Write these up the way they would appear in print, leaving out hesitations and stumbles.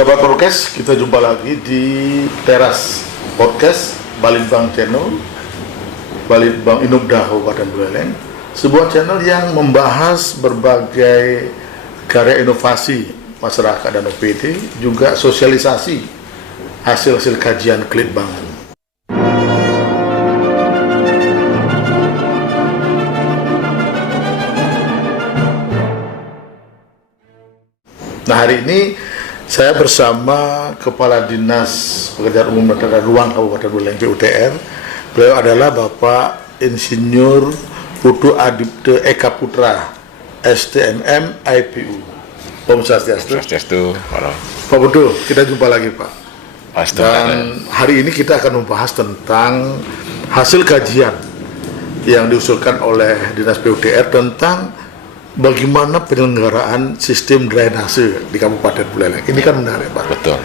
Sahabat podcast, kita jumpa lagi di teras podcast Balitbang Channel, Balitbang Inubda Kabupaten Buleleng, sebuah channel yang membahas berbagai karya inovasi masyarakat dan OPD, juga sosialisasi hasil-hasil kajian Kelitbangan. Nah, hari ini saya bersama Kepala Dinas Pekerjaan Umum dan Tata Ruang Kabupaten Buleleng PUTR. Beliau adalah Bapak Insinyur Putu Adipte Eka Putra, STMM IPU. Om Swastiastu. Swastiastu. Pak Putu, kita jumpa lagi Pak. Dan hari ini kita akan membahas tentang hasil kajian yang diusulkan oleh Dinas PUTR tentang bagaimana penyelenggaraan sistem drainase di Kabupaten Buleleng. Ini kan menarik Pak. Betul.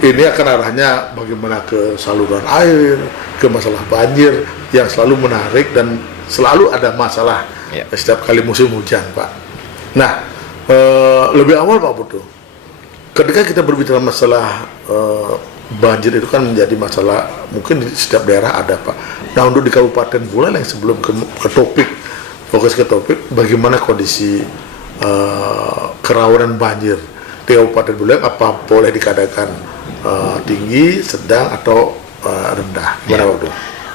Ini akan arahnya bagaimana ke saluran air, ke masalah banjir yang selalu menarik dan selalu ada masalah setiap kali musim hujan Pak. Nah, lebih awal Pak Putu, ketika kita berbicara masalah banjir itu kan menjadi masalah mungkin di setiap daerah ada Pak. Nah, untuk di Kabupaten Buleleng sebelum ke topik, fokus ke topik bagaimana kondisi kerawanan banjir di Kabupaten Buleleng, apa boleh dikatakan tinggi, sedang atau rendah? Gimana Pak?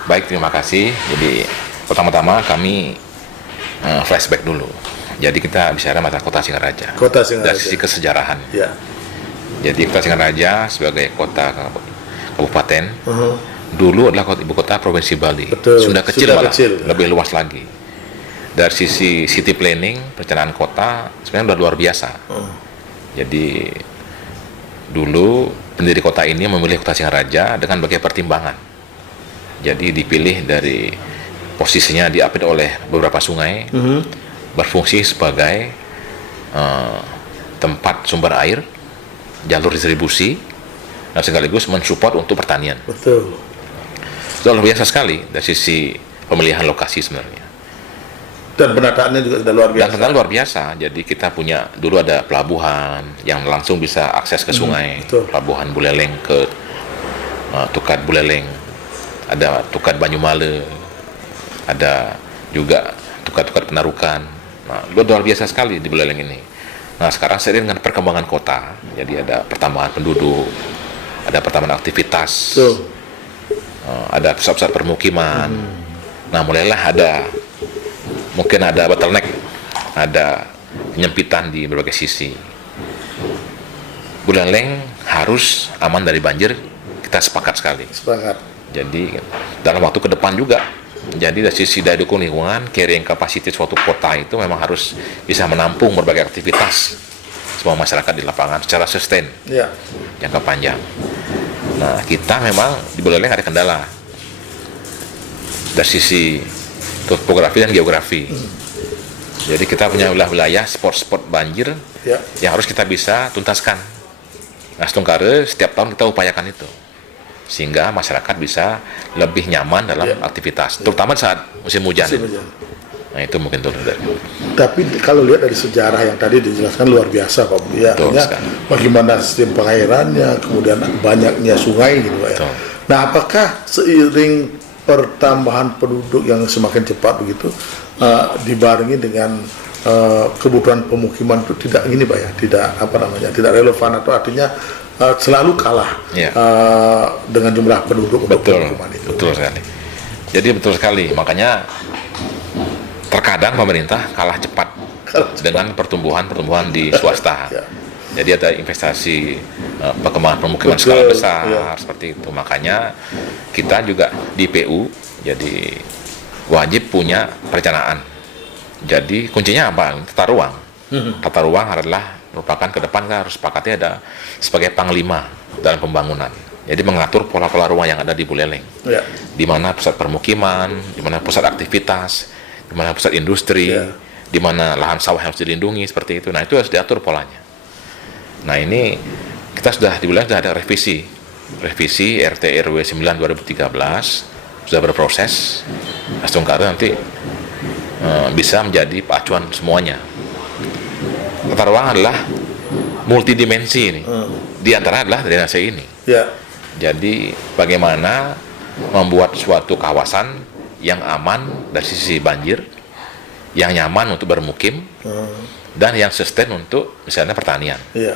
Baik, terima kasih. Jadi pertama-tama kami flashback dulu. Jadi kita bicara masalah Kota Singaraja. Kota Singaraja. Dari sisi kesejarahan. Ya. Jadi Kota Singaraja sebagai kota kabupaten dulu adalah ibu kota provinsi Bali. Betul. Sudah kecil malah, kecil, lebih luas lagi. Dari sisi city planning, perencanaan kota sebenarnya sudah luar biasa. Jadi dulu pendiri kota ini memilih Kota Singaraja dengan berbagai pertimbangan. Jadi dipilih dari posisinya diapit oleh beberapa sungai, berfungsi sebagai tempat sumber air, jalur distribusi, dan sekaligus mensupport untuk pertanian. Betul. Itu luar biasa sekali dari sisi pemilihan lokasi sebenarnya. Dan penataannya juga sudah luar biasa. Dan penataan luar biasa. Jadi kita punya dulu ada pelabuhan yang langsung bisa akses ke sungai. Pelabuhan Buleleng ke Tukat Buleleng. Ada Tukat Banyumale. Ada juga Tukat-Tukat Penarukan. Nah, luar biasa sekali di Buleleng ini. Nah, sekarang seiring dengan perkembangan kota, jadi ada pertambahan penduduk, ada pertambahan aktivitas, ada pusat-pusat permukiman. Nah, mulailah mungkin ada bottleneck, ada penyempitan di berbagai sisi. Buleleng harus aman dari banjir, kita sepakat sekali. Sepakat. Jadi dalam waktu ke depan juga, jadi dari sisi daya dukung lingkungan, carrying capacity suatu kota itu memang harus bisa menampung berbagai aktivitas semua masyarakat di lapangan secara sustain, jangka panjang. Nah, kita memang di Buleleng ada kendala dari sisi topografi dan geografi. Jadi kita punya wilayah spot-spot banjir yang harus kita bisa tuntaskan. Nah, setungkare setiap tahun kita upayakan itu sehingga masyarakat bisa lebih nyaman dalam aktivitas, terutama saat musim hujan. Nah, itu mungkin tuh. Tapi kalau lihat dari sejarah yang tadi dijelaskan luar biasa Pak, bagaimana sistem pengairannya, kemudian banyaknya sungai gitu Pak. Nah, apakah seiring pertambahan penduduk yang semakin cepat begitu dibarengi dengan kebutuhan pemukiman itu tidak gini Pak ya, tidak relevan, atau artinya selalu kalah dengan jumlah penduduk untuk pemukiman itu. Betul sekali. Jadi betul sekali, makanya terkadang pemerintah kalah cepat dengan pertumbuhan di swasta. Jadi ada investasi perkembangan pemukiman skala besar seperti itu. Makanya kita juga di PU jadi wajib punya perencanaan. Jadi kuncinya apa? Tata ruang. Tata ruang adalah merupakan ke depan kita harus sepakatnya ada sebagai panglima dalam pembangunan. Jadi mengatur pola-pola ruang yang ada di Buleleng. Di mana pusat permukiman, di mana pusat aktivitas, di mana pusat industri, di mana lahan sawah yang harus dilindungi seperti itu. Nah, itu harus diatur polanya. Nah, ini kita sudah ada revisi RT RW 9 2013 sudah berproses. Setungkare nanti bisa menjadi pacuan semuanya. Tata ruang adalah multidimensi ini. di antara adalah drainase ini. Ya. Jadi bagaimana membuat suatu kawasan yang aman dari sisi banjir, yang nyaman untuk bermukim, dan yang sustain untuk misalnya pertanian. Iya.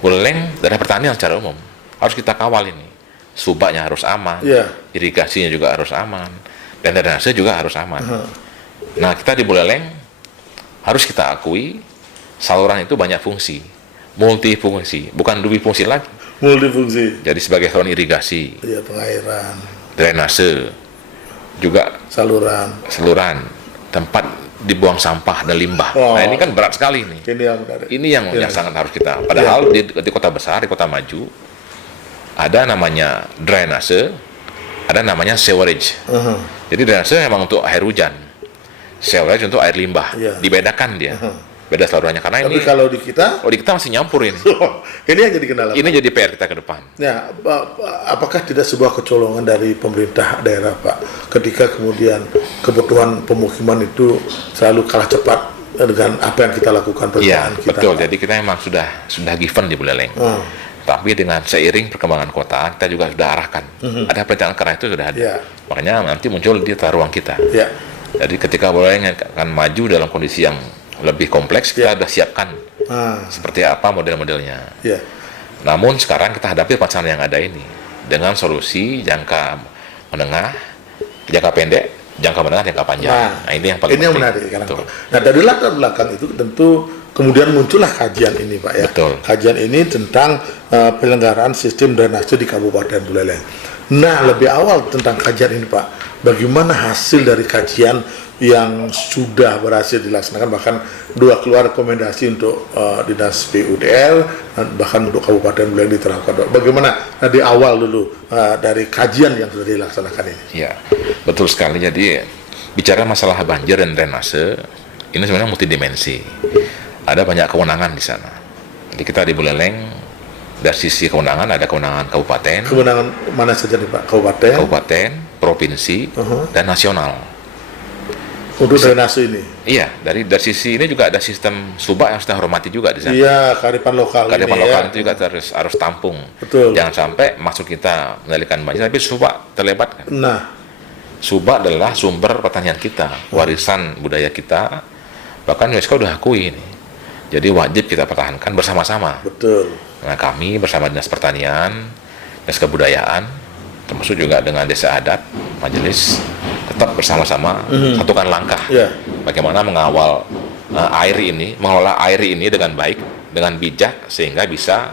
Buleleng dari pertanian secara umum harus kita kawal ini. Subaknya harus aman, Iya. irigasinya juga harus aman, dan drainase juga harus aman. Nah, kita di Buleleng harus kita akui saluran itu banyak fungsi, multifungsi, bukan duifungsi lagi. Multifungsi. Jadi sebagai saluran irigasi, Iya, pengairan, drainase, juga saluran, tempat dibuang sampah dan limbah. Oh. Nah, ini kan berat sekali nih. Ini yang menarik. Ini yang sangat harus kita. Padahal di kota besar, di kota maju, ada namanya drainase, ada namanya sewerage. Jadi drainase memang untuk air hujan, sewerage untuk air limbah. Iya. Dibedakan dia, beda salurannya. Karena Tapi ini, kalau di kita, di kita masih nyampur ini. ini yang jadi kendala. Ini jadi PR kita ke depan. Ya, apakah tidak sebuah kecolongan dari pemerintah daerah, Pak, ketika kemudian kebutuhan pemukiman itu selalu kalah cepat dengan apa yang kita lakukan Iya, perencanaan kita? betul. Jadi kita memang sudah given di Buleleng. Tapi dengan seiring perkembangan kota, kita juga sudah arahkan. Ada perencanaan ke arah itu sudah ada. Iya. Makanya nanti muncul di tata ruang kita. Ya, Jadi ketika Buleleng akan maju dalam kondisi yang lebih kompleks, kita sudah siapkan seperti apa model-modelnya. ya, Namun sekarang kita hadapi permasalahan yang ada ini dengan solusi jangka menengah, jangka pendek, jangka menengah, jangka panjang. Nah, ini yang paling ini yang penting. menarik sekarang, Betul. Pak. Nah, dari latar belakang itu tentu kemudian muncullah kajian ini, Pak, ya. Betul. Kajian ini tentang penyelenggaraan sistem drainase di Kabupaten Buleleng. Nah, lebih awal tentang kajian ini, Pak, bagaimana hasil dari kajian yang sudah berhasil dilaksanakan, bahkan keluar rekomendasi untuk dinas PUDR dan bahkan untuk Kabupaten Buleleng diterapkan. Bagaimana di awal dulu dari kajian yang sudah dilaksanakan ini? Ya, betul sekali. Jadi bicara masalah banjir dan drainase ini sebenarnya multidimensi. Ada banyak kewenangan di sana. Jadi kita di Buleleng dari sisi kewenangan ada kewenangan kabupaten, Kewenangan mana saja nih, Pak? kabupaten, provinsi, dan nasional. Untuk drainase ini? Iya, dari sisi ini juga ada sistem subak yang kita hormati juga di sana. Iya, kearifan lokal. Kearifan ini, lokal ya. itu juga harus tampung. Betul. Jangan sampai masuk kita mengendalikan banjir, tapi subak terlibat kan. Nah, Subak adalah sumber pertanian kita, warisan budaya kita. Bahkan UNESCO sudah akui ini. Jadi wajib kita pertahankan bersama-sama. betul. Nah, kami bersama Dinas Pertanian, Dinas Kebudayaan, termasuk juga dengan Desa Adat, Majelis, tetap bersama-sama satukan langkah. Ya. Bagaimana mengawal mengelola air ini dengan baik, dengan bijak, sehingga bisa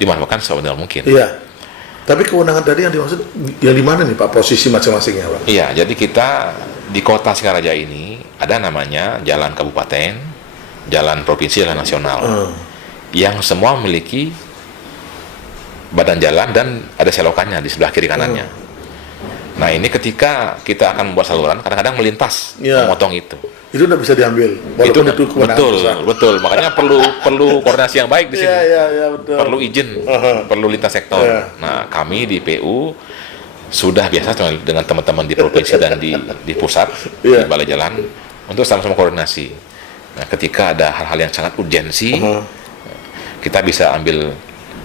dimanfaatkan seoptimal mungkin. Iya. Tapi kewenangan tadi yang dimaksud yang di mana nih, Pak, posisi masing-masingnya, Pak? Iya, jadi kita di kota Singaraja ini ada namanya jalan kabupaten, jalan provinsi, jalan nasional, yang semua memiliki badan jalan dan ada selokannya di sebelah kiri kanannya. Nah, ini ketika kita akan membuat saluran, kadang-kadang melintas, memotong itu. Itu tidak bisa diambil, walaupun itu kewenangan betul, besar. betul. Makanya perlu koordinasi yang baik di sini. Iya, betul. Perlu izin, perlu lintas sektor. Nah, kami di PU sudah biasa dengan teman-teman di provinsi dan di pusat, di balai jalan, untuk sama-sama koordinasi. Nah, ketika ada hal-hal yang sangat urgensi, kita bisa ambil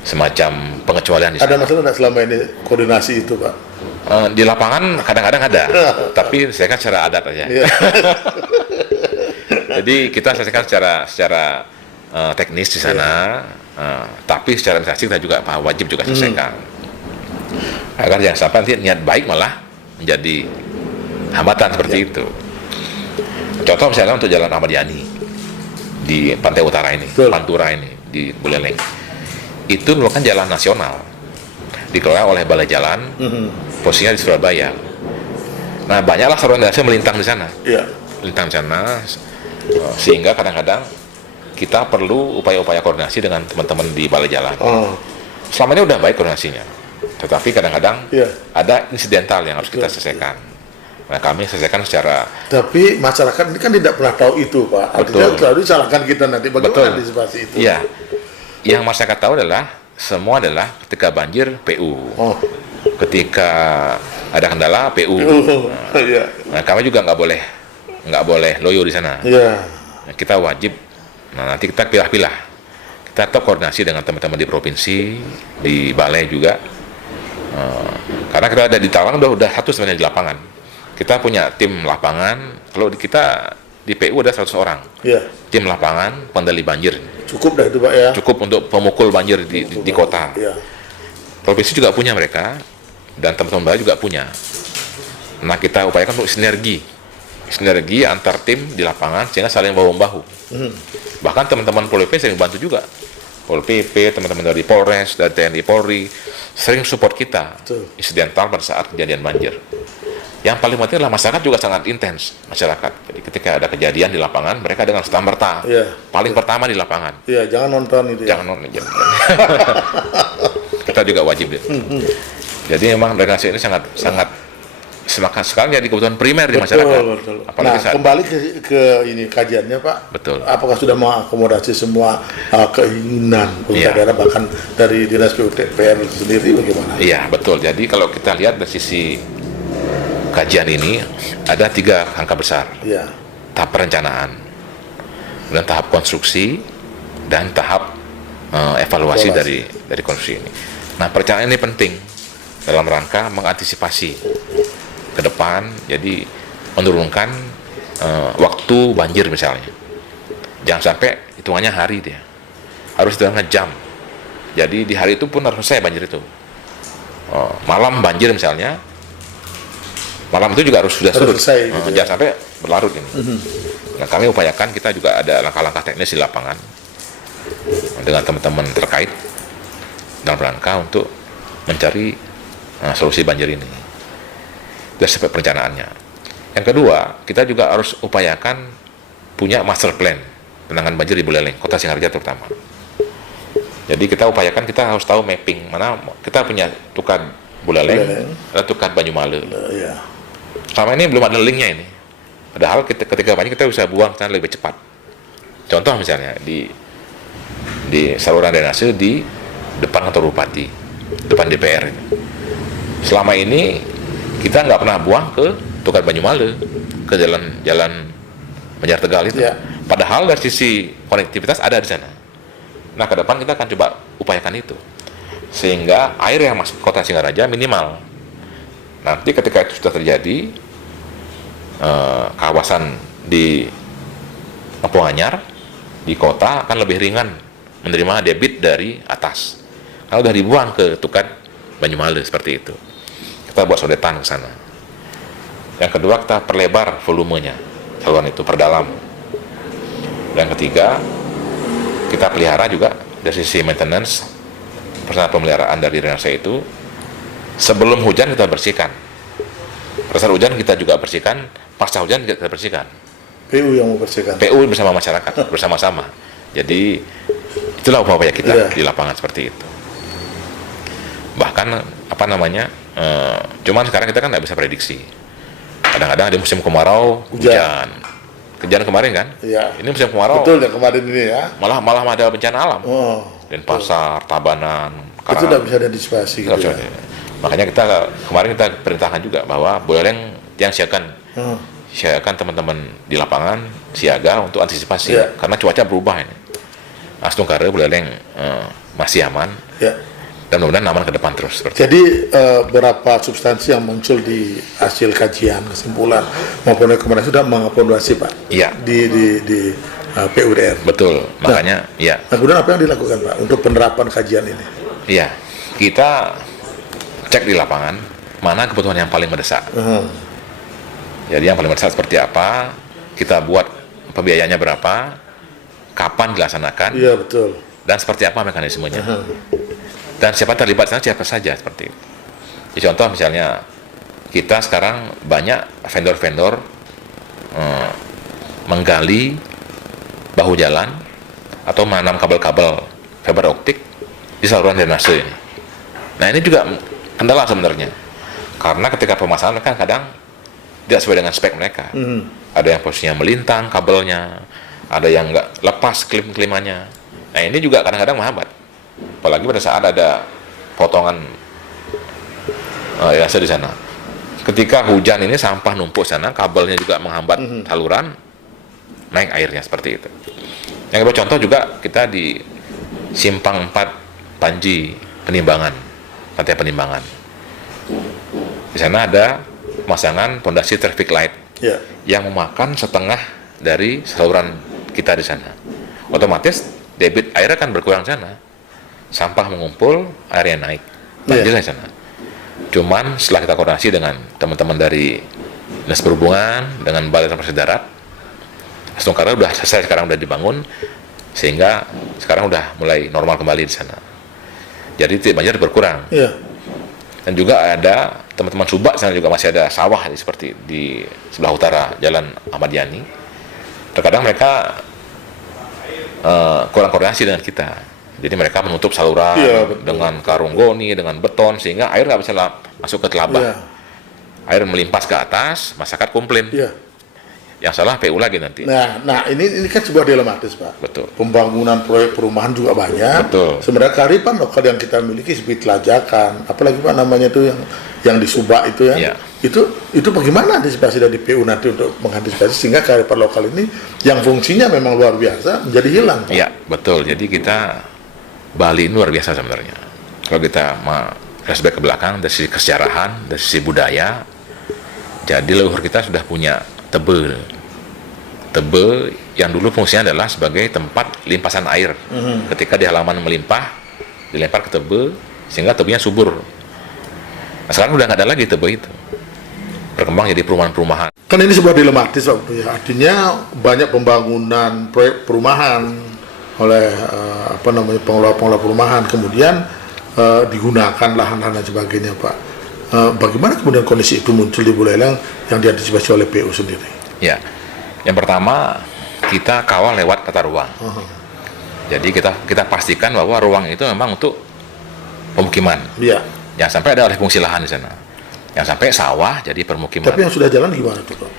semacam pengecualian di Ada sana. masalah tidak selama ini koordinasi itu, Pak? Di lapangan kadang-kadang ada, tapi saya kan secara adat aja. Iya. Jadi kita selesaikan secara teknis di sana, tapi secara administrasi kita juga wajib juga selesaikan. Agar jangan sampai nanti niat baik malah menjadi hambatan seperti itu. Contoh misalnya untuk Jalan Ahmad Yani di Pantai Utara ini, Pantura ini di Buleleng, itu merupakan jalan nasional, dikelola oleh Balai Jalan, posisinya di Surabaya. Nah, banyaklah saluran drainase melintang di sana, melintang di sana, sehingga kadang-kadang kita perlu upaya-upaya koordinasi dengan teman-teman di Balai Jalan. Selama ini udah baik koordinasinya, tetapi kadang-kadang ada insidental yang harus kita selesaikan. Nah, kami selesaikan secara. Tapi masyarakat ini kan tidak pernah tahu itu, Pak. Artinya selalu disalahkan kita nanti. Bagaimana antisipasi itu? Iya. Yang masyarakat tahu adalah semua adalah ketika banjir PU, ketika ada kendala PU. Nah, kami juga nggak boleh loyo di sana. Nah, kita wajib. Nah, nanti kita pilah-pilah. kita tetap koordinasi dengan teman-teman di provinsi, di balai juga. Karena kita ada di Talang udah satu sebenarnya di lapangan. Kita punya tim lapangan. Kalau kita di PU ada 100 orang. Iya. Tim lapangan pengendali banjir. Cukup dah itu Pak ya. Cukup untuk pemukul banjir di kota. Iya. Provinsi juga punya mereka dan teman-teman balai juga punya. Nah, kita upayakan untuk sinergi antar tim di lapangan sehingga saling bahu-membahu. Bahkan teman-teman Pol PP sering bantu juga. Pol PP, teman-teman dari Polres, dari TNI Polri sering support kita insidental pada saat kejadian banjir. Yang paling penting adalah masyarakat juga sangat intens masyarakat. Jadi ketika ada kejadian di lapangan, mereka dengan serta-merta paling pertama di lapangan. Iya, jangan nonton itu. Jangan nonton. Kita juga wajib. Jadi memang rekreasi ini sangat semakin sekarang jadi kebutuhan primer di masyarakat. Betul. Apalagi Nah, kembali ke ini kajiannya Pak. Betul. Apakah sudah mengakomodasi semua keinginan pemerintah daerah bahkan dari dinas PUPR sendiri bagaimana? Iya, betul. Jadi kalau kita lihat dari sisi kajian ini ada 3 angka besar. Iya. Tahap perencanaan, dan tahap konstruksi, dan tahap evaluasi dari konstruksi ini. Nah, perencanaan ini penting dalam rangka mengantisipasi ke depan, jadi menurunkan waktu banjir misalnya. Jangan sampai hitungannya hari dia, harus hitungannya jam. Jadi di hari itu pun harus selesai banjir itu. Malam banjir misalnya, malam itu juga harus sudah surut. Jangan sampai berlarut ini. Nah, kami upayakan, kita juga ada langkah-langkah teknis di lapangan dengan teman-teman terkait dalam rangka untuk mencari solusi banjir ini. Dari aspek perencanaannya. Yang kedua, kita juga harus upayakan punya master plan penanganan banjir di Buleleng, Kota Singaraja terutama. Jadi kita upayakan, kita harus tahu mapping mana kita punya Tukat Buleleng, ada Tukat Banyumale. Selama ini belum ada linknya ini. Padahal ketika banjir kita bisa buang sana lebih cepat. Contoh misalnya di saluran drainase di depan kantor bupati, depan DPR ini. Selama ini kita nggak pernah buang ke Tukat Banyumale, ke jalan Banjar Tegal itu. Padahal dari sisi konektivitas ada di sana. Nah, ke depan kita akan coba upayakan itu, sehingga air yang masuk ke Kota Singaraja minimal. Nanti ketika itu sudah terjadi, kawasan di Kampung Anyar di kota akan lebih ringan menerima debit dari atas. Kalau udah dibuang ke Tukat Banyumale seperti itu, kita buat sodetan ke sana. Yang kedua, kita perlebar volumenya saluran itu, perdalam. Yang ketiga, kita pelihara juga dari sisi maintenance, personal pemeliharaan dari drainase itu. Sebelum hujan kita bersihkan, pada saat hujan kita juga bersihkan, pasca hujan kita bersihkan. PU yang membersihkan. PU bersama masyarakat, bersama-sama. Jadi itulah upaya kita di lapangan seperti itu. Bahkan cuman sekarang kita kan nggak bisa prediksi. Kadang-kadang di musim kemarau hujan. Kejadian kemarin kan? Iya. Ini musim kemarau. Betul ya, kemarin ini ya. Malah ada bencana alam. Denpasar, Tabanan, Karang. Itu udah bisa diantisipasi gitu ya. Makanya kemarin kita perintahkan juga bahwa Buleleng yang siagakan teman-teman di lapangan siaga untuk antisipasi karena cuaca berubah ini. Astungkare Buleleng masih aman. Dan mudah-mudahan aman ke depan terus. Jadi berapa substansi yang muncul di hasil kajian, kesimpulan maupun rekomendasi sudah mengakomodasi Pak? Iya. Di PUDR. Betul. Makanya Nah, kemudian apa yang dilakukan Pak untuk penerapan kajian ini? Iya. Kita cek di lapangan mana kebutuhan yang paling mendesak. Jadi yang paling mendesak seperti apa? Kita buat pembiayaannya berapa? Kapan dilaksanakan? Iya, betul. Dan seperti apa mekanismenya? Dan siapa terlibat sana, siapa saja seperti itu. Jadi contoh misalnya kita sekarang banyak vendor-vendor menggali bahu jalan atau menanam kabel-kabel fiber optik di saluran drainase ini. Nah, ini juga kendala sebenarnya, karena ketika pemasangan kan kadang tidak sesuai dengan spek mereka. Ada yang posisinya melintang kabelnya, ada yang nggak lepas klim-klimannya. Nah, ini juga kadang-kadang menghambat. Apalagi pada saat ada potongan drainase di sana. Ketika hujan ini sampah numpuk sana, kabelnya juga menghambat saluran, naik airnya seperti itu. Yang kedua contoh juga kita di Simpang 4 Panji Penimbangan, Pantai Penimbangan. Di sana ada pemasangan pondasi traffic light Ya. yang memakan setengah dari saluran kita di sana. Otomatis debit air akan berkurang di sana. Sampah mengumpul, airnya naik. Banjir di sana. Cuman setelah kita koordinasi dengan teman-teman dari Dinas Perhubungan, dengan Balai Transportasi Darat, Astungkara udah selesai, sekarang udah dibangun, sehingga sekarang udah mulai normal kembali di sana. Jadi titik banjir berkurang. Ya. Dan juga ada teman-teman Subak sana juga masih ada sawah seperti di sebelah utara Jalan Ahmad Yani. Terkadang mereka kurang koordinasi dengan kita. Jadi mereka menutup saluran dengan karung goni, dengan beton, sehingga air nggak bisa masuk ke telabah. Ya. Air melimpas ke atas, masyarakat komplain. Ya. Yang salah PU lagi nanti. Nah ini kan sebuah dilematis, Pak. Betul. Pembangunan proyek perumahan juga banyak. Betul. Sebenarnya kearifan lokal yang kita miliki seperti Telajakan, apalagi Pak namanya itu yang di Subak itu ya. Iya. Itu bagaimana antisipasi dari PU nanti untuk mengantisipasi sehingga kearifan lokal ini yang fungsinya memang luar biasa menjadi hilang, Pak. Iya, betul. Jadi kita Bali ini luar biasa sebenarnya. Kalau kita flashback ke belakang dari sisi kesejarahan, dari sisi budaya, jadi leluhur kita sudah punya Tebe yang dulu fungsinya adalah sebagai tempat limpasan air. Ketika di halaman melimpah, dilempar ke Tebe sehingga tebenya subur. Nah, sekarang udah nggak ada lagi Tebe itu. Berkembang jadi perumahan-perumahan. Kan ini sebuah dilematis, Pak. Ya. Artinya banyak pembangunan proyek perumahan oleh pengelola perumahan, kemudian digunakan lahan-lahan dan sebagainya, Pak. Bagaimana kemudian kondisi itu muncul di Buleleng yang diantisipasi oleh PU sendiri? Ya, yang pertama kita kawal lewat tata ruang. Jadi kita pastikan bahwa ruang itu memang untuk pemukiman. Iya. Jangan sampai ada alih fungsi lahan di sana. Jangan sampai sawah jadi permukiman. Tapi yang sudah jalan gimana tuh, Pak?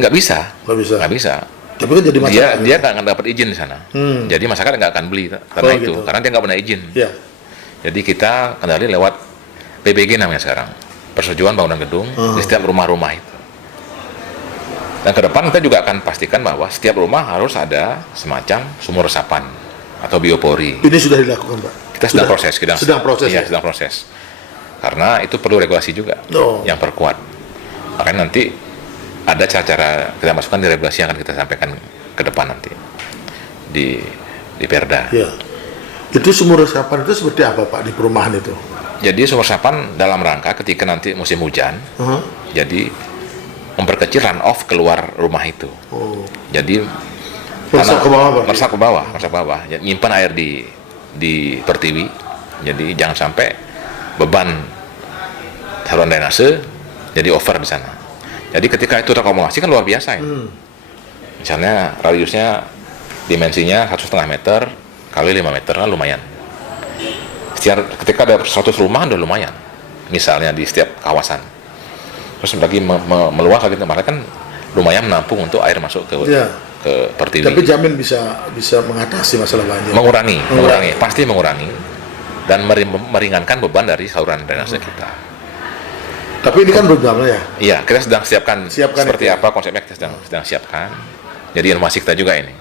Nggak bisa. Nggak bisa. Tapi kan jadi Dia masalah. nggak akan dapat izin di sana. Jadi masyarakat nggak akan beli tanah itu gitu. karena dia nggak pernah izin. Iya. Jadi kita kendali lewat PBG namanya sekarang, persetujuan bangunan gedung di setiap rumah-rumah itu. Dan ke depan kita juga akan pastikan bahwa setiap rumah harus ada semacam sumur resapan atau biopori. Ini sudah dilakukan, Pak. Kita sedang proses, sedang proses. Iya, sedang proses. Karena itu perlu regulasi juga yang perkuat. Makanya nanti ada cara-cara kita masukkan di regulasi yang akan kita sampaikan ke depan nanti di Perda. Iya. Itu sumur resapan itu seperti apa, Pak, di perumahan itu? Jadi sumur resapan dalam rangka ketika nanti musim hujan, jadi memperkecil runoff keluar rumah itu. Jadi meresap ke bawah, Pak? Meresap ke bawah. Ya, nyimpan air di pertiwi. Jadi jangan sampai beban saluran drainase jadi over di sana. Jadi ketika itu terakumulasi kan luar biasa ya. Misalnya radiusnya dimensinya 1,5 meter kali 5 meter kan lumayan. Ketika ada 100 rumah udah lumayan. Misalnya di setiap kawasan. Terus lagi meluas lagi kemarin kan lumayan menampung untuk air masuk ke pertiwi. Tapi jamin bisa mengatasi masalah banjir. Mengurangi, pasti mengurangi dan meringankan beban dari saluran drainase kita. Tapi ini kan belum jalan ya? Iya, kita sedang siapkan seperti itu. apa konsepnya, kita sedang siapkan. Jadi inovasi kita juga ini.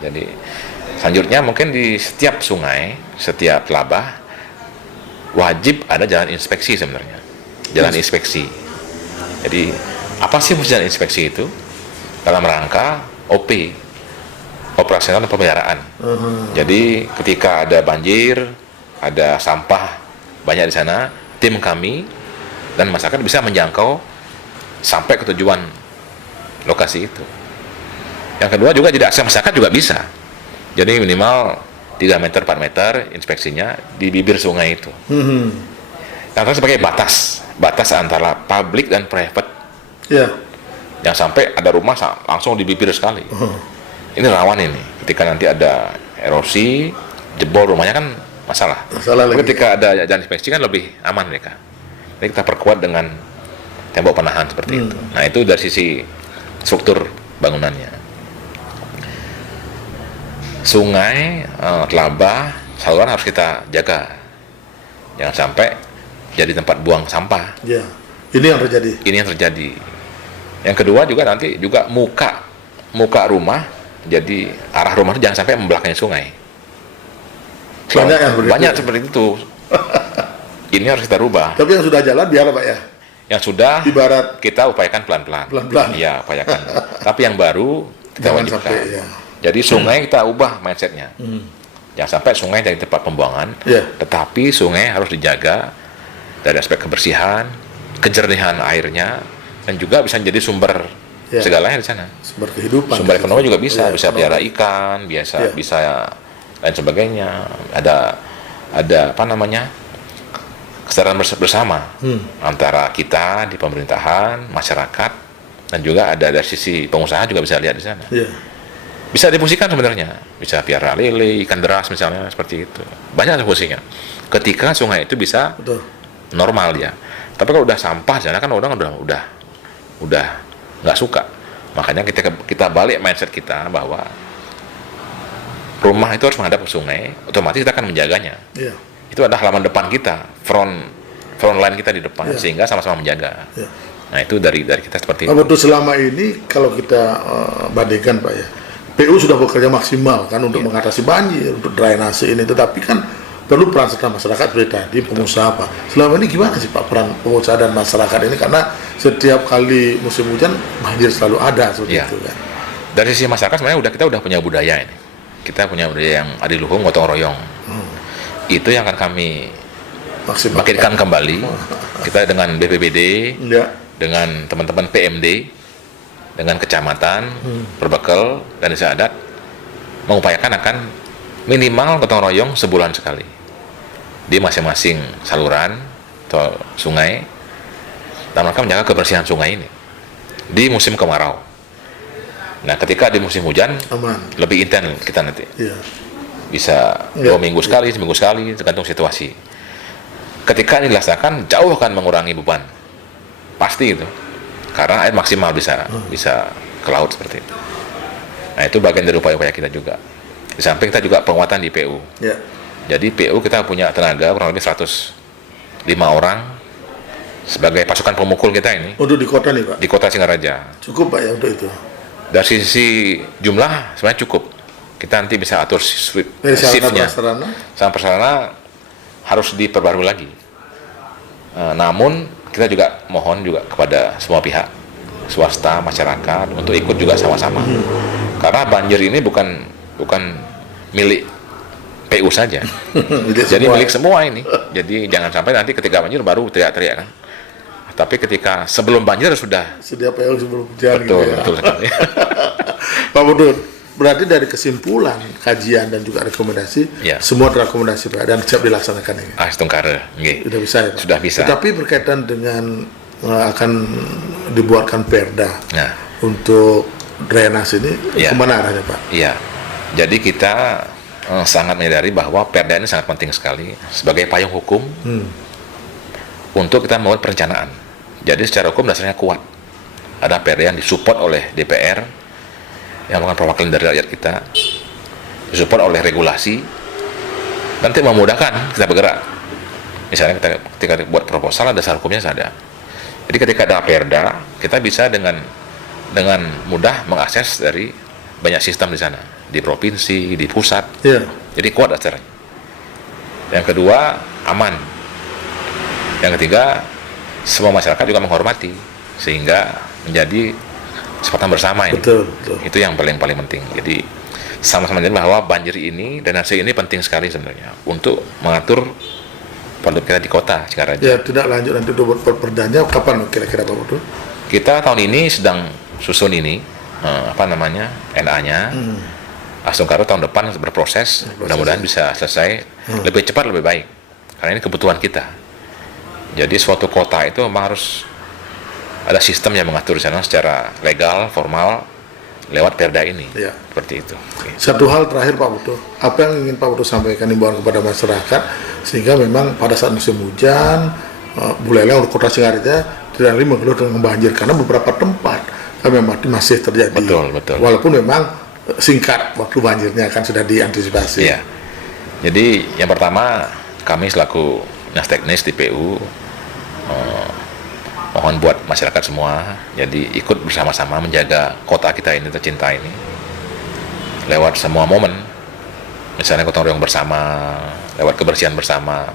Jadi selanjutnya mungkin di setiap sungai, setiap telabah wajib ada jalan inspeksi sebenarnya. Jalan inspeksi. Jadi apa sih jalan inspeksi itu? Dalam rangka OP, operasional dan pemeliharaan. Jadi ketika ada banjir, ada sampah banyak di sana, tim kami dan masyarakat bisa menjangkau sampai ke tujuan lokasi itu. Yang kedua juga jadi akses masyarakat juga bisa. Jadi minimal 3 meter, 4 meter inspeksinya di bibir sungai itu. Karena sebagai batas antara publik dan private. Iya. Yang sampai ada rumah langsung di bibir sekali. Ini rawan ini. Ketika nanti ada erosi, jebol rumahnya kan masalah. Ketika ada jalan inspeksi kan lebih aman mereka. Jadi kita perkuat dengan tembok penahan seperti itu. Nah itu dari sisi struktur bangunannya. Sungai, telabah, saluran harus kita jaga. Jangan sampai jadi tempat buang sampah. Ya, ini yang terjadi. Ini yang terjadi. Yang kedua juga nanti juga muka rumah, jadi arah rumah itu jangan sampai membelakangi sungai. Banyak seperti itu. Ini harus kita rubah. Tapi yang sudah jalan biar Pak ya. Yang sudah Ibarat kita upayakan pelan-pelan. Pelan-pelan. Iya, upayakan. Tapi yang baru kita Jangan wajibkan. sampai, ya. Jadi sungai kita ubah mindsetnya. Jangan sampai sungai jadi tempat pembuangan, Ya. tetapi sungai harus dijaga dari aspek kebersihan, kejernihan airnya, dan juga bisa jadi sumber Ya. segalanya di sana. sumber kehidupan. Sumber ekonomi juga bisa, Iya, bisa ekonomi. pelihara ikan, bisa Ya. bisa lain sebagainya. Ada apa namanya, kesadaran bersama antara kita di pemerintahan, masyarakat, dan juga ada dari sisi pengusaha juga bisa lihat di sana. Iya. Bisa difungsikan sebenarnya, bisa piara lele, ikan deras misalnya, seperti itu. Banyak fungsinya. Ketika sungai itu bisa Betul. normal ya. Tapi kalau udah sampah sana kan orang udah nggak suka. Makanya kita balik mindset kita bahwa rumah itu harus menghadap ke sungai, otomatis kita akan menjaganya. Iya. Itu adalah halaman depan kita, front line kita di depan, Iya. sehingga sama-sama menjaga. Iya. Nah itu dari kita seperti Pak itu. Putu, selama ini kalau kita bandingkan Pak ya, PU sudah bekerja maksimal kan untuk mengatasi banjir, untuk drainase ini, tetapi kan perlu peran serta masyarakat seperti tadi, pengusaha Pak. Selama ini gimana sih Pak peran pengusaha dan masyarakat ini, karena setiap kali musim hujan banjir selalu ada seperti Iya. itu kan. Dari sisi masyarakat sebenarnya kita udah punya budaya ini. Kita punya budaya yang adiluhung gotong royong. Itu yang akan kami Maksimal. bangkitkan kembali. Kita dengan BPBD, Ya. dengan teman-teman PMD, dengan kecamatan, Perbekel, dan desa adat, mengupayakan akan minimal gotong royong sebulan sekali di masing-masing saluran atau sungai, dan mereka menjaga kebersihan sungai ini di musim kemarau. Nah, ketika di musim hujan Aman. lebih intens kita nanti Iya. bisa Ya. 2 minggu sekali, seminggu sekali, tergantung situasi. Ketika ini dilaksanakan, jauh akan mengurangi beban, pasti itu, karena air maksimal bisa ke laut seperti itu. Nah, itu bagian dari upaya-upaya kita juga. Di samping kita juga penguatan di PU. Ya. Jadi PU kita punya tenaga kurang lebih 105 orang sebagai pasukan pemukul kita ini Untuk di kota nih Pak, di kota Singaraja. cukup Pak ya untuk itu. Dari sisi jumlah sebenarnya cukup. Kita nanti bisa atur Dari shiftnya. sarana Sama prasarana harus diperbarui lagi. Namun kita juga mohon juga kepada semua pihak, swasta, masyarakat, untuk ikut juga sama-sama. Karena banjir ini bukan milik PU saja. Jadi milik semua ini. Jadi jangan sampai nanti ketika banjir baru teriak-teriak kan. Tapi ketika sebelum banjir sudah sedia PU sebelum hujan betul, gitu ya. betul sekali. Pak Putu, berarti dari kesimpulan kajian dan juga rekomendasi, Ya. semua rekomendasi Pak dan siap dilaksanakan ini. Tungkare, nggih. Sudah bisa ya Pak? Sudah bisa. Tetapi berkaitan dengan akan dibuatkan perda Nah, untuk drainase ini, Ya. kemana arahnya Pak? iya. Jadi kita sangat menyadari bahwa perda ini sangat penting sekali sebagai payung hukum untuk kita membuat perencanaan. Jadi secara hukum dasarnya kuat. Ada perda yang disupport oleh DPR yang merupakan perwakilan dari rakyat kita, disupport oleh regulasi, nanti memudahkan kita bergerak. Misalnya ketika buat proposal, dasar hukumnya ada. Jadi ketika ada perda, kita bisa dengan mudah mengakses dari banyak sistem di sana, di provinsi, di pusat. Iya. Jadi kuat dasarnya. Yang kedua, aman. Yang ketiga, semua masyarakat juga menghormati, sehingga menjadi kesepakatan bersama ini. Betul, betul. Itu yang paling penting. Jadi sama-sama menyadari bahwa banjir ini, drainase ini penting sekali sebenarnya untuk mengatur penduduk kita di kota Singaraja. Ya, tidak lanjut nanti untuk buat perdanya kapan kira-kira Pak Putu? Kita tahun ini sedang susun ini NA-nya. Astungkaro tahun depan berproses, mudah-mudahan bisa selesai lebih cepat lebih baik. Karena ini kebutuhan kita. Jadi suatu kota itu memang harus ada sistem yang mengatur di sana secara legal, formal, lewat perda ini. Ya. Seperti itu. Oke. Satu hal terakhir Pak Putu, apa yang ingin Pak Putu sampaikan himbauan kepada masyarakat sehingga memang pada saat musim hujan, buleleng untuk kota Singaraja tidak lagi mengeluh dengan banjir, karena beberapa tempat kan memang masih terjadi. Betul. Walaupun memang singkat waktu banjirnya kan sudah diantisipasi. Iya. Jadi yang pertama, kami selaku dinas teknis di PU mohon buat masyarakat semua jadi ikut bersama-sama menjaga kota kita ini tercinta ini lewat semua momen misalnya gotong royong bersama, lewat kebersihan bersama,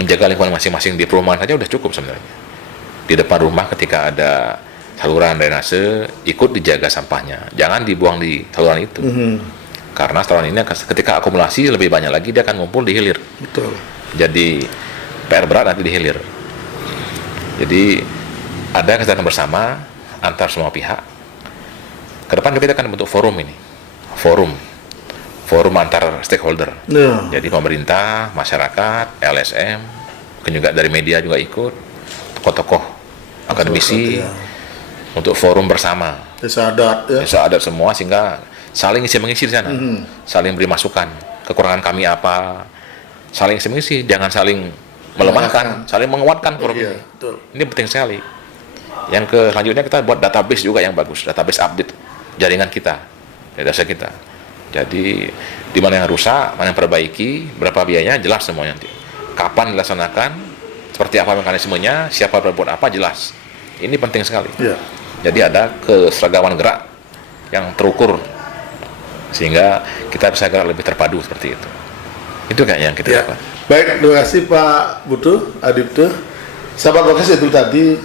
menjaga lingkungan masing-masing di perumahan saja udah cukup sebenarnya. Di depan rumah ketika ada saluran drainase, ikut dijaga sampahnya, jangan dibuang di saluran itu. Karena saluran ini ketika akumulasi lebih banyak lagi, dia akan ngumpul di hilir. Betul. Jadi PR berat nanti di hilir. Jadi ada kesadaran bersama antar semua pihak. Ke depan kita akan bentuk forum ini, forum antar stakeholder. Ya. Jadi pemerintah, masyarakat, LSM, juga dari media juga ikut, tokoh-tokoh akademisi, ya. Untuk forum bersama. Desa adat ya. Desa adat semua, sehingga saling isi mengisi di sana, saling beri masukan, kekurangan kami apa, saling isi mengisi, jangan saling melemahkan, saling menguatkan forum Iya, ini. betul. Ini penting sekali. Yang selanjutnya kita buat database juga yang bagus, database update jaringan kita, data kita. Jadi di mana yang rusak, mana yang perbaiki, berapa biayanya, jelas semuanya nanti. Kapan dilaksanakan, seperti apa mekanismenya, siapa berbuat apa, jelas. Ini penting sekali. Ya. Jadi ada keseragaman gerak yang terukur, sehingga kita bisa gerak lebih terpadu seperti itu. Itu kayaknya yang kita Ya. lakukan. Baik, terima kasih Pak Butuh, Adibtuh. Sahabat podcast itu tadi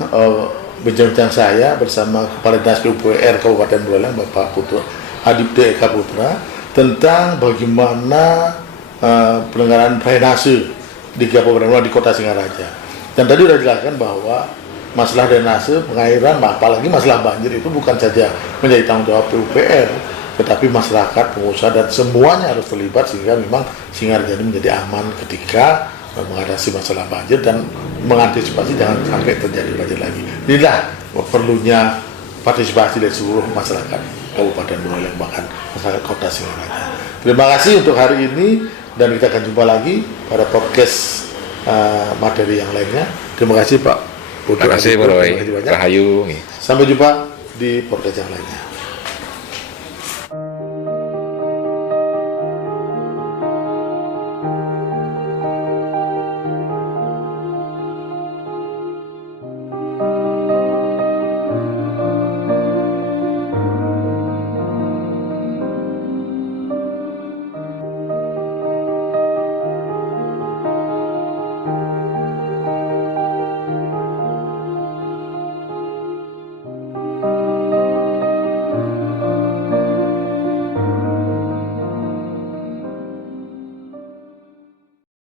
bincang-bincang saya bersama Kepala Dinas PUPR Kabupaten Buleleng, Bapak Butuh Adibtuh Eka Putra, tentang bagaimana penyelenggaraan drainase di Kabupaten Buleleng di Kota Singaraja. Dan tadi sudah dijelaskan bahwa masalah drainase, pengairan, apalagi masalah banjir itu bukan saja menjadi tanggung jawab PUPR, tetapi masyarakat, pengusaha, dan semuanya harus terlibat sehingga memang Singaraja ini menjadi aman ketika mengatasi masalah banjir dan mengantisipasi jangan sampai terjadi banjir lagi. Inilah perlunya partisipasi dari seluruh masyarakat Kabupaten Buleleng, bahkan masyarakat Kota Singaraja. Terima kasih untuk hari ini, dan kita akan jumpa lagi pada podcast materi yang lainnya. Terima kasih Pak. Terima kasih, Bro. Rahayu. Sampai jumpa di podcast yang lainnya.